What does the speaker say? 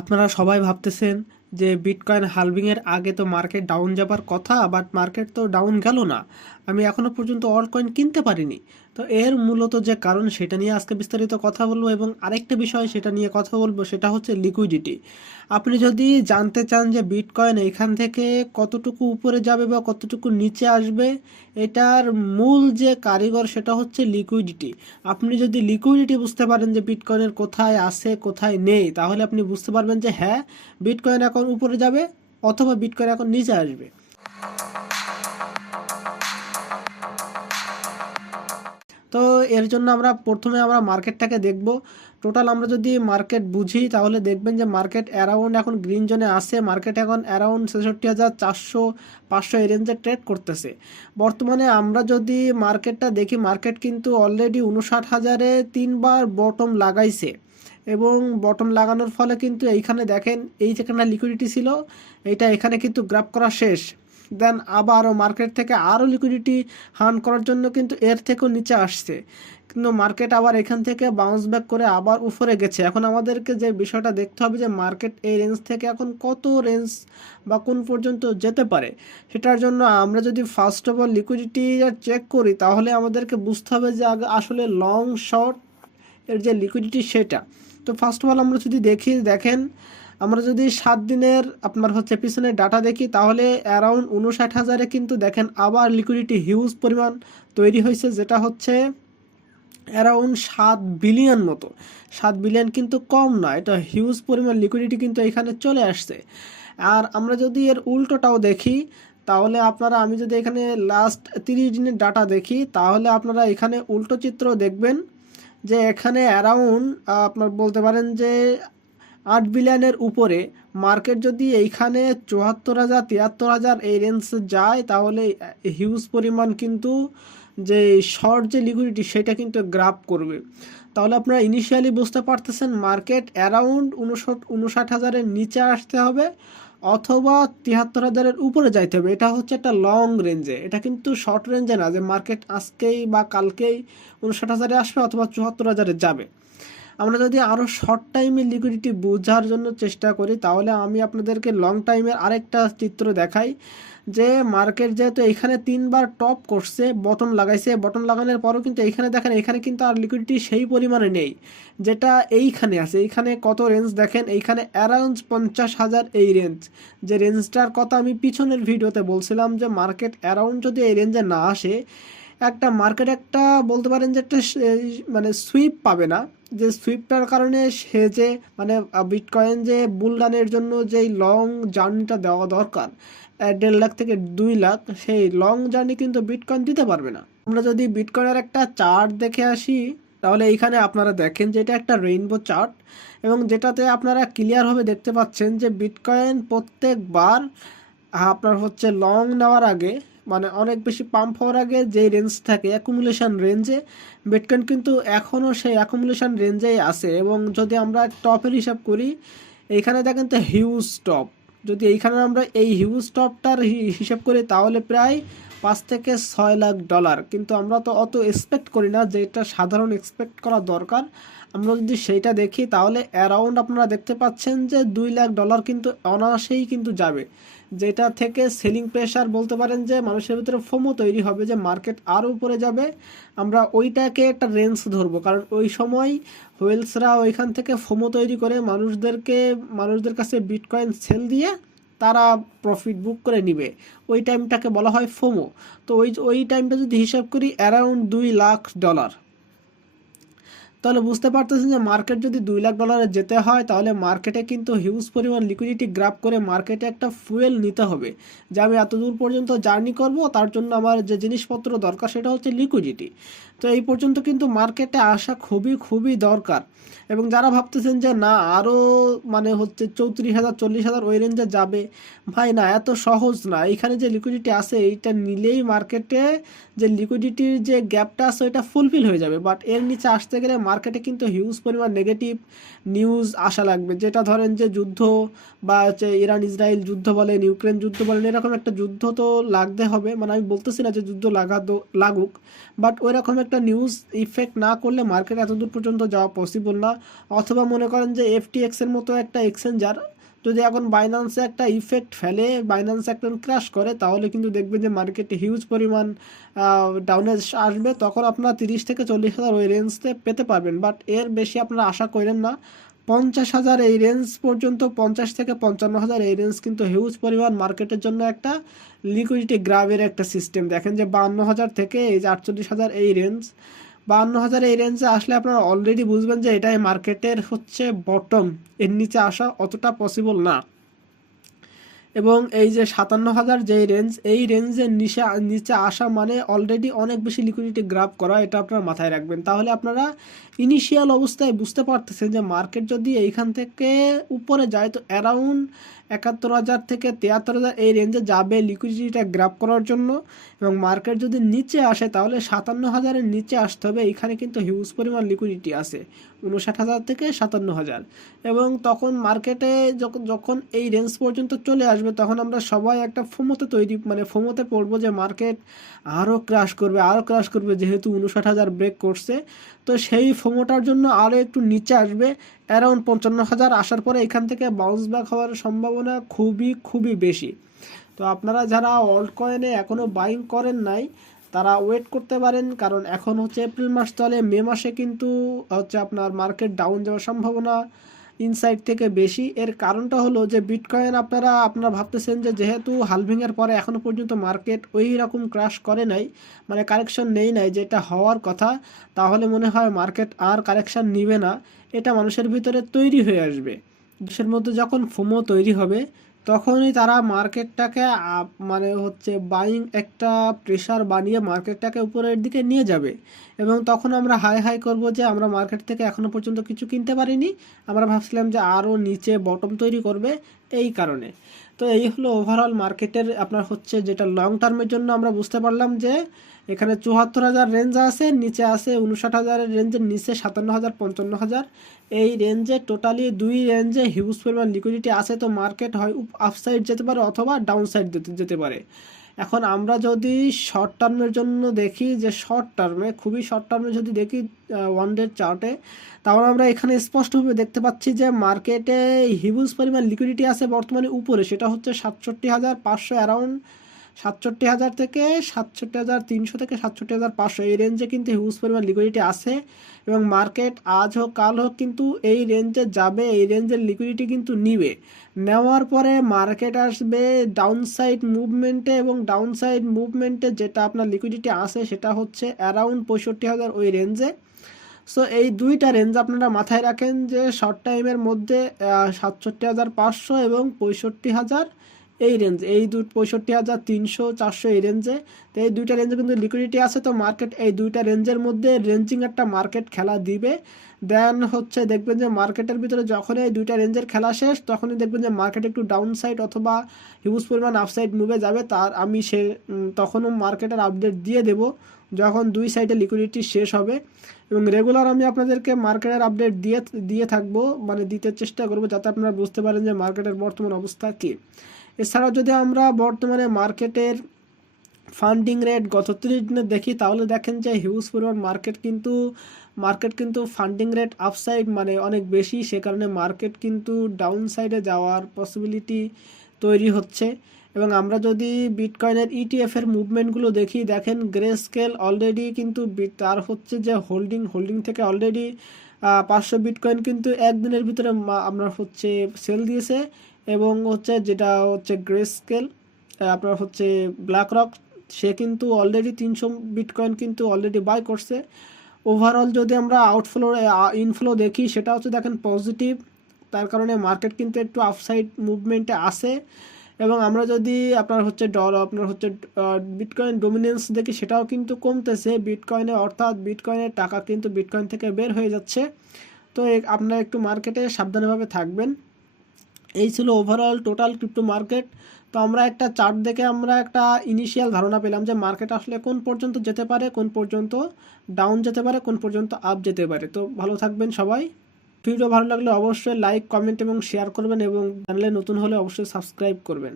আপনারা সবাই ভাবতেছেন যে বিটকয়েন হালভিংয়ের আগে তো মার্কেট ডাউন যাবার কথা, বাট মার্কেট তো ডাউন গেল না। আমি এখনো পর্যন্ত অল্টকয়েন কিনতে পারিনি। তো এর মূলত যে কারণ সেটা নিয়ে আজকে বিস্তারিত কথা বলবো, এবং আরেকটা বিষয় সেটা নিয়ে কথা বলবো, সেটা হচ্ছে লিকুইডিটি। আপনি যদি জানতে চান যে বিটকয়েন এখান থেকে কতটুকু উপরে যাবে বা কতটুকু নিচে আসবে, এটার মূল যে কারিগর সেটা হচ্ছে লিকুইডিটি। আপনি যদি লিকুইডিটি বুঝতে পারেন যে বিটকয়েনের কোথায় আছে কোথায় নেই, তাহলে আপনি বুঝতে পারবেন যে হ্যাঁ, বিটকয়েন এখন উপরে যাবে অথবা বিটকয়েন এখন নিচে আসবে। তো এর জন্য আমরা প্রথমে মার্কেটটাকে দেখব। টোটাল আমরা যদি মার্কেট বুঝি তাহলে দেখবেন যে মার্কেট অ্যারাউন্ড এখন গ্রিন জোনে আছে। মার্কেট এখন অ্যারাউন্ড ৬৬,৪০০-৫০০ এই রেঞ্জে ট্রেড করতেছে বর্তমানে। আমরা যদি মার্কেটটা দেখি, মার্কেট কিন্তু অলরেডি ৫৯,০০০-এ ৩বার বটম লাগাইছে, এবং বটম লাগানোর ফলে কিন্তু এইখানে দেখেন এই যেখানে লিকুইডিটি ছিল এইটা এখানে কিন্তু গ্র্যাব করা শেষ। দেন আবারও মার্কেট থেকে আরও লিকুইডিটি হার্ন করার জন্য কিন্তু এর থেকেও নিচে আসছে, কিন্তু মার্কেট আবার এখান থেকে বাউন্স ব্যাক করে আবার উপরে গেছে। এখন আমাদেরকে যে বিষয়টা দেখতে হবে যে মার্কেট এই রেঞ্জ থেকে এখন কত রেঞ্জ বা কোন পর্যন্ত যেতে পারে। সেটার জন্য আমরা যদি first of all liquidity check করি, তাহলে আমাদেরকে বুঝতে হবে যে আগে আসলে লং শর্ট এর যে লিকুইডিটি সেটা। তো ফার্স্ট অফ অল আমরা যদি দেখেন, আমরা যদি 7 দিনের আপনার হচ্ছে পিছনের ডাটা দেখি, তাহলে অ্যারাউন্ড ৫৯,০০০-এ কিন্তু দেখেন আবার লিকুইডিটি হিউজ পরিমাণ তৈরি হয়েছে, যেটা হচ্ছে অ্যারাউন্ড 7 বিলিয়ন মতো। 7 বিলিয়ন কিন্তু কম না, এটা হিউজ পরিমাণ লিকুইডিটি কিন্তু এখানে চলে আসছে। আর আমরা যদি এর উল্টোটাও দেখি, তাহলে আমি যদি এখানে লাস্ট 30 দিনের ডাটা দেখি, তাহলে আপনারা এখানে উল্টো চিত্র দেখবেন যে এখানে অ্যারাউন্ড আপনার বলতে পারেন যে 8 বিলিয়নের উপরে মার্কেট যদি এইখানে ৭৪,০০০ ৭৩,০০০ এই রেঞ্জ যায়, তাহলে হিউজ পরিমাণ কিন্তু যে শর্ট যে লিকুইডিটি সেটা কিন্তু গ্রাব করবে। তাহলে আপনারা ইনিশিয়ালি বুঝতে পারতেছেন মার্কেট অ্যারাউন্ড ৫৯,০০০-এর নিচে আসতে হবে অথবা ৭৩,০০০-এর উপরে যাইতে হবে। এটা হচ্ছে একটা লং রেঞ্জে, এটা কিন্তু শর্ট রেঞ্জে না যে মার্কেট আজকেই বা কালকেই ৫৯,০০০-এ আসবে অথবা ৭৪,০০০-এ যাবে। আমরা যদি আরও শর্ট টাইমে লিকুইডিটি বোঝার জন্য চেষ্টা করি, তাহলে আমি আপনাদেরকে লং টাইমের আরেকটা চিত্র দেখাই যে মার্কেট যেহেতু এইখানে 3বার টপ করছে, বটম লাগাইছে, বটম লাগানোর পরও কিন্তু এইখানে দেখেন এইখানে কিন্তু আর লিকুইডিটি সেই পরিমাণে নেই যেটা এইখানে আছে। এইখানে কত রেঞ্জ দেখেন, এইখানে অ্যারাউন্ড ৫০,০০০ এই রেঞ্জ, যে রেঞ্জটার কথা আমি পিছনের ভিডিওতে বলছিলাম যে মার্কেট অ্যারাউন্ড যদি এই রেঞ্জে না আসে, মার্কেট একটা বলতে পারেন যে একটা মানে সুইপ পাবে না, যে সুইপটার কারণে সে যে মানে বিটকয়েন যে বুলরানের জন্য যেই লং জার্নিটা দেওয়া দরকার ১.৫ লাখ থেকে ২ লাখ, সেই লং জার্নি কিন্তু বিটকয়েন দিতে পারবে না। আমরা যদি বিটকয়েনের একটা চার্ট দেখে আসি, তাহলে এইখানে আপনারা দেখেন যে এটা একটা রেইনবো চার্ট, এবং যেটাতে আপনারা ক্লিয়ারভাবে দেখতে পাচ্ছেন যে বিটকয়েন প্রত্যেকবার আপনার হচ্ছে লং নেওয়ার আগে, মানে অনেক বেশি পাম্প হওয়ার আগে যে রেঞ্জ থাকে অ্যাকুমুলেশন রেঞ্জে, বিটকয়েন কিন্তু এখনও সেই অ্যাকুমুলেশন রেঞ্জেই আছে। এবং যদি আমরা টপের হিসাব করি, এইখানে দেখেন তো হিউজ টপ, যদি এইখানে আমরা এই হিউজ টপটার হিসাব করি, তাহলে প্রায় ৫ থেকে ৬ লাখ ডলার। কিন্তু আমরা তো অত এক্সপেক্ট করি না, যেটা সাধারণ এক্সপেক্ট করা দরকার। আমরা যদি সেইটা দেখি, তাহলে অ্যারাউন্ড আপনারা দেখতে পাচ্ছেন যে ২ লাখ ডলার কিন্তু অনায়াসেই কিন্তু যাবে, যেটা থেকে সেলিং প্রেশার বলতে পারেন যে মানুষের ভিতরে ফোমো তৈরি হবে যে মার্কেট আরও উপরে যাবে। আমরা ওইটাকে একটা রেঞ্জ ধরবো, কারণ ওই সময় হোয়েলসরা ওইখান থেকে ফোমো তৈরি করে মানুষদের কাছে বিটকয়েন সেল দিয়ে তারা প্রফিট বুক করে নিবে। ওই টাইমটাকে বলা হয় ফোমো। তো ওই টাইমটা যদি হিসাব করি অ্যারাউন্ড ২ লাখ ডলার, তাহলে বুঝতে পারতেছেন যে মার্কেট যদি ২ লাখ ডলারে যেতে হয়, তাহলে মার্কেটে কিন্তু হিউজ পরিমাণ লিকুইডিটি গ্র্যাব করে মার্কেটে একটা ফুয়েল নিতে হবে, যে আমি এত দূর পর্যন্ত জার্নি করব, তার জন্য আমার যে জিনিসপত্র দরকার সেটা হচ্ছে লিকুইডিটি। তো এই পর্যন্ত কিন্তু মার্কেটে আসা খুবই খুবই দরকার। এবং যারা ভাবতেছেন যে না আরও মানে হচ্ছে ৩৪,০০০ ৪০,০০০ ওই রেঞ্জে যাবে, ভাই না, এত সহজ না। এখানে যে লিকুইডিটি আছে এইটা নিলেই মার্কেটে যে লিকুইডিটির যে গ্যাপটা আছে ওইটা ফুলফিল হয়ে যাবে। বাট এর নিচে আসতে গেলে মার্কেটে কিন্তু হিউজ পরিমাণ নেগেটিভ নিউজ আসা লাগবে, যেটা ধরেন যে যুদ্ধ বা হচ্ছে ইরান ইসরায়েল যুদ্ধ বলেন, ইউক্রেন যুদ্ধ বলেন, এরকম একটা যুদ্ধ তো লাগতে হবে। মানে আমি বলতেছি না যে যুদ্ধ লাগুক, বাট ওই রকম একটা একটা নিউজ ইফেক্ট না করলে মার্কেট এত দূর পর্যন্ত যাওয়া পসিবল না। অথবা মনে করেন যে FTX এর মতো একটা এক্সচেঞ্জার যদি এখন বাইন্যান্সে একটা ইফেক্ট ফেলে, বাইন্যান্স একটা ক্র্যাশ করে, তাহলে কিন্তু দেখবেন যে মার্কেটে হিউজ পরিমাণ ডাউনে আসবে। তখন আপনারা 30 থেকে 40,000 ওই রেঞ্জতে পেতে পারবেন, বাট এর বেশি আপনারা আশা করেন না। 50,000 এই রেঞ্জ পর্যন্ত, 50 থেকে 55,000 এই রেঞ্জ কিন্তু হিউজ পরিমাণ মার্কেটের জন্য একটা লিকুইডিটি গ্রাবের একটা সিস্টেম। দেখেন যে 52,000 থেকে এই যে 48,000 এই রেঞ্জ, 52,000 এই রেঞ্জে আসলে আপনারা অলরেডি বুঝবেন যে এটাই মার্কেটের হচ্ছে বটম, এর নিচে আসা অতটা পসিবল না। এবং এই যে 57,000 যেই রেঞ্জ, এই রেঞ্জের নিচে আসা মানে অলরেডি অনেক বেশি লিকুইডিটি গ্রাব করা, এটা আপনারা মাথায় রাখবেন। তাহলে আপনারা ইনিশিয়াল অবস্থায় বুঝতে পারতেছেন যে মার্কেট যদি এইখান থেকে উপরে যায় তো অ্যারাউন্ড 71,000 থেকে 73,000 এই রেঞ্জে যাবে লিকুইডিটিটা গ্রাব করার জন্য। এবং মার্কেট যদি নিচে আসে তাহলে 57,000-এর নিচে আসতে হবে। এইখানে কিন্তু হিউজ পরিমাণ লিকুইডিটি আছে, 59,000 থেকে 57,000। এবং তখন মার্কেটে যখন এই রেঞ্জ পর্যন্ত চলে আসবে তখন আমরা সবাই একটা ফোমোতে পড়বো যে মার্কেট আরও ক্র্যাশ করবে যেহেতু 59,000 ব্রেক করছে। তো সেই ফোমোটার জন্য আরও একটু নিচে আসবে, অ্যারাউন্ড 55,000 আসার পরে এখান থেকে বাউন্স ব্যাক হওয়ার সম্ভাবনা খুবই বেশি। তো আপনারা যারা অল্ট কয়েনে এখনও বাইং করেন নাই তারা ওয়েট করতে পারেন, কারণ এখন হচ্ছে এপ্রিল মাস চলে, মে মাসে কিন্তু হচ্ছে আপনার মার্কেট ডাউন যাওয়ার সম্ভাবনা ইনসাইড থেকে বেশি। এর কারণটা হলো যে বিটকয়েন আপনারা ভাবতেছেন যে যেহেতু হালভিংয়ের পরে এখনও পর্যন্ত মার্কেট ওই রকম ক্রাশ করে নাই, মানে কারেকশন নাই যেটা হওয়ার কথা, তাহলে মনে হয় মার্কেট আর কারেকশন নিবে না। এটা মানুষের ভিতরে তৈরি হয়ে আসবে। দেশের মধ্যে যখন ফোমো তৈরি হবে তখনই তারা মার্কেটটাকে বাইং একটা প্রেশার বানিয়ে মার্কেটটাকে উপরের দিকে নিয়ে যাবে। এবং তখন আমরা হাই করব যে আমরা মার্কেট থেকে এখনও পর্যন্ত কিছু কিনতে পারিনি, আমরা ভাবছিলাম যে আরও নিচে বটম তৈরি করবে এই কারণে। তো এই হলো ওভারঅল মার্কেটের আপনার হচ্ছে যেটা লং টার্মের জন্য আমরা বুঝতে পারলাম যে এখানে 74,000 রেঞ্জ আছে, নিচে আছে 59,000 রেঞ্জের নিচে 57,000 55,000 এই রেঞ্জে টোটালি দুই রেঞ্জে হিউজ পরিমাণ লিকুইডিটি আছে। তো মার্কেট হয় আপসাইড যেতে পারে অথবা ডাউন সাইড যেতে পারে। এখন আমরা যদি শর্ট টার্মের জন্য দেখি, যে খুবই শর্ট টার্মে যদি দেখি ওয়ান ডে চার্টে, তাহলে আমরা এখানে স্পষ্টভাবে দেখতে পাচ্ছি যে মার্কেটে হিউজ পরিমাণ লিকুইডিটি আছে বর্তমানে উপরে, সেটা হচ্ছে 67,500 অ্যারাউন্ড 67,000 থেকে 67,300 থেকে 67,500 এই রেঞ্জে কিন্তু হিউজ পরিমাণ লিকুইডিটি আছে। এবং মার্কেট আজ হোক কাল হোক কিন্তু এই রেঞ্জে যাবে, এই রেঞ্জের লিকুইডিটি কিন্তু নিবে। নেওয়ার পরে মার্কেট আসবে ডাউনসাইড মুভমেন্টে, এবং ডাউনসাইড মুভমেন্টে যেটা আপনার লিকুইডিটি আছে সেটা হচ্ছে অ্যারাউন্ড 65,000 ওই রেঞ্জে। সো এই দুইটা রেঞ্জ আপনারা মাথায় রাখেন যে শর্ট টাইমের মধ্যে 67,500 এবং 65,000 এই রেঞ্জ, 65,300 400 এই রেঞ্জে। তো এই দুইটা রেঞ্জে কিন্তু লিকুইডিটি আছে। তো মার্কেট এই দুইটা রেঞ্জের মধ্যে রেঞ্জিং একটা মার্কেট খেলা দিবে। দেন হচ্ছে দেখবেন যে মার্কেটের ভিতরে যখন এই দুইটা রেঞ্জের খেলা শেষ তখনই দেখবেন যে মার্কেট একটু ডাউন সাইড অথবা হিউজ পরিমাণ আপসাইড মুভে যাবে। আমি তখনও মার্কেটের আপডেট দিয়ে দেব যখন দুই সাইডে লিকুইডিটি শেষ হবে। এবং রেগুলার আমি আপনাদেরকে মার্কেটের আপডেট দিয়ে থাকবো, দিতে চেষ্টা করবো যাতে আপনারা বুঝতে পারেন যে মার্কেটের বর্তমান অবস্থা কী। এছাড়াও যদি আমরা বর্তমানে মার্কেটের ফান্ডিং রেট গত 30 দিনে দেখি তাহলে দেখেন যে হিউজ পরিমাণ মার্কেট কিন্তু ফান্ডিং রেট আপসাইড অনেক বেশি, সে কারণে মার্কেট কিন্তু ডাউন সাইডে যাওয়ার পসিবিলিটি তৈরি হচ্ছে। এবং আমরা যদি বিটকয়েনের ETF এর মুভমেন্টগুলো দেখেন গ্রে স্কেল অলরেডি কিন্তু তার হচ্ছে যে হোল্ডিং থেকে অলরেডি 500 বিটকয়েন কিন্তু একদিনের ভিতরে আপনার হচ্ছে সেল দিয়েছে। এবং যেটা হচ্ছে গ্রে স্কেল আপনার হচ্ছে ব্ল্যাক রক, সে কিন্তু অলরেডি 300 বিটকয়েন কিন্তু অলরেডি বাই করছে। ওভারঅল যদি আমরা ইনফ্লো দেখি সেটা হচ্ছে দেখেন পজিটিভ, তার কারণে মার্কেট কিন্তু একটু আপসাইড মুভমেন্টে আসে। এবং আমরা যদি আপনার হচ্ছে বিটকয়েন ডমিনেন্স দেখি সেটাও কিন্তু কমতেছে বিটকয়েনে, অর্থাৎ বিটকয়েনের টাকা কিন্তু বিটকয়েন থেকে বের হয়ে যাচ্ছে। তো আপনারা একটু মার্কেটে সাবধানভাবে থাকবেন। এই ছিল ওভারঅল টোটাল ক্রিপ্টো মার্কেট। তো আমরা একটা চার্ট দেখে আমরা একটা ইনিশিয়াল ধারণা পেলাম যে মার্কেট আসলে কোন পর্যন্ত যেতে পারে, কোন পর্যন্ত ডাউন যেতে পারে, কোন পর্যন্ত আপ যেতে পারে। তো ভালো থাকবেন সবাই। ভিডিও ভালো লাগলে অবশ্যই লাইক, কমেন্ট এবং শেয়ার করবেন, এবং চ্যানেলে নতুন হলে অবশ্যই সাবস্ক্রাইব করবেন।